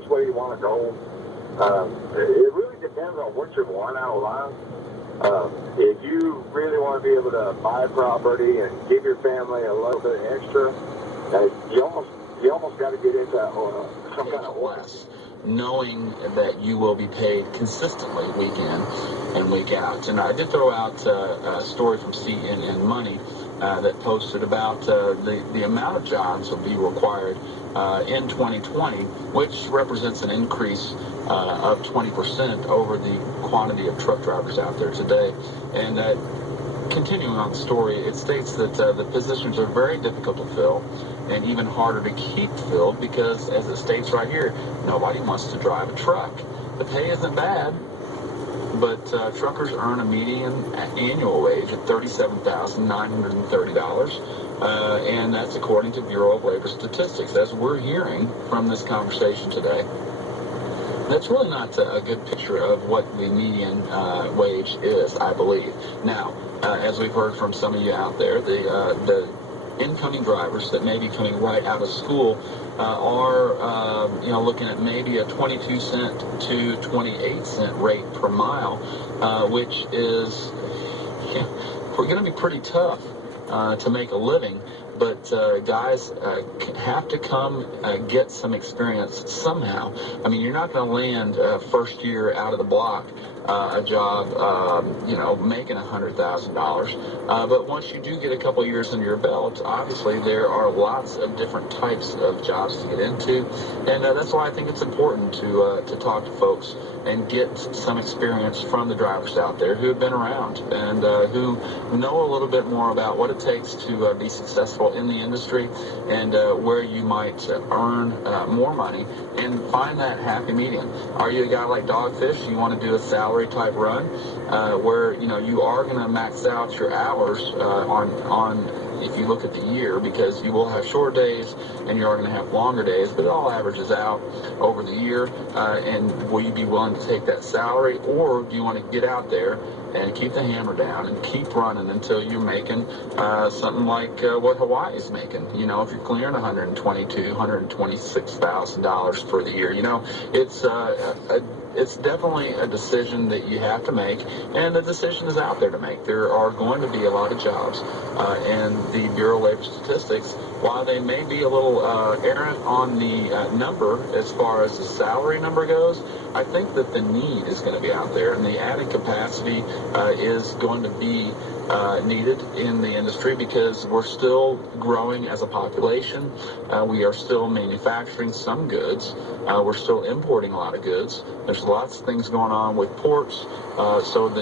which way you want to go. It really depends on what you want out of life. If you really want to be able to buy property and give your family a little bit extra, you almost got to get into some kind of less, knowing that you will be paid consistently week in and week out. And I did throw out a story from CNN Money that posted about the amount of jobs will be required in 2020, which represents an increase of 20% over the quantity of truck drivers out there today. And continuing on the story, it states that the positions are very difficult to fill and even harder to keep filled because, as it states right here, nobody wants to drive a truck. The pay isn't bad, but truckers earn a median annual wage of $37,930, and that's according to Bureau of Labor Statistics, as we're hearing from this conversation today. That's really not a good picture of what the median wage is, I believe. Now, as we've heard from some of you out there, the incoming drivers that may be coming right out of school are looking at maybe a 22 cent to 28 cent rate per mile, which is going to be pretty tough to make a living. But guys have to come get some experience somehow. I mean, you're not going to land first year out of the block a job, making $100,000. But once you do get a couple years under your belt, obviously there are lots of different types of jobs to get into, and that's why I think it's important to talk to folks and get some experience from the drivers out there who have been around and who know a little bit more about what it takes to be successful in the industry and where you might earn more money and find that happy medium. Are you a guy like Dogfish? You want to do a salary type run where you are going to max out your hours on if you look at the year, because you will have short days and you are going to have longer days, but it all averages out over the year. And will you be willing to take that salary, or do you want to get out there and keep the hammer down and keep running until you're making something like what Hawaii's making? If you're clearing $122,000, $126,000 for the year, it's definitely a decision that you have to make, and the decision is out there to make. There are going to be a lot of jobs, and the Bureau of Labor Statistics, while they may be a little errant on the number as far as the salary number goes, I think that the need is going to be out there, and the added capacity is going to be needed in the industry because we're still growing as a population. We are still manufacturing some goods. We're still importing a lot of goods. There's lots of things going on with ports, so the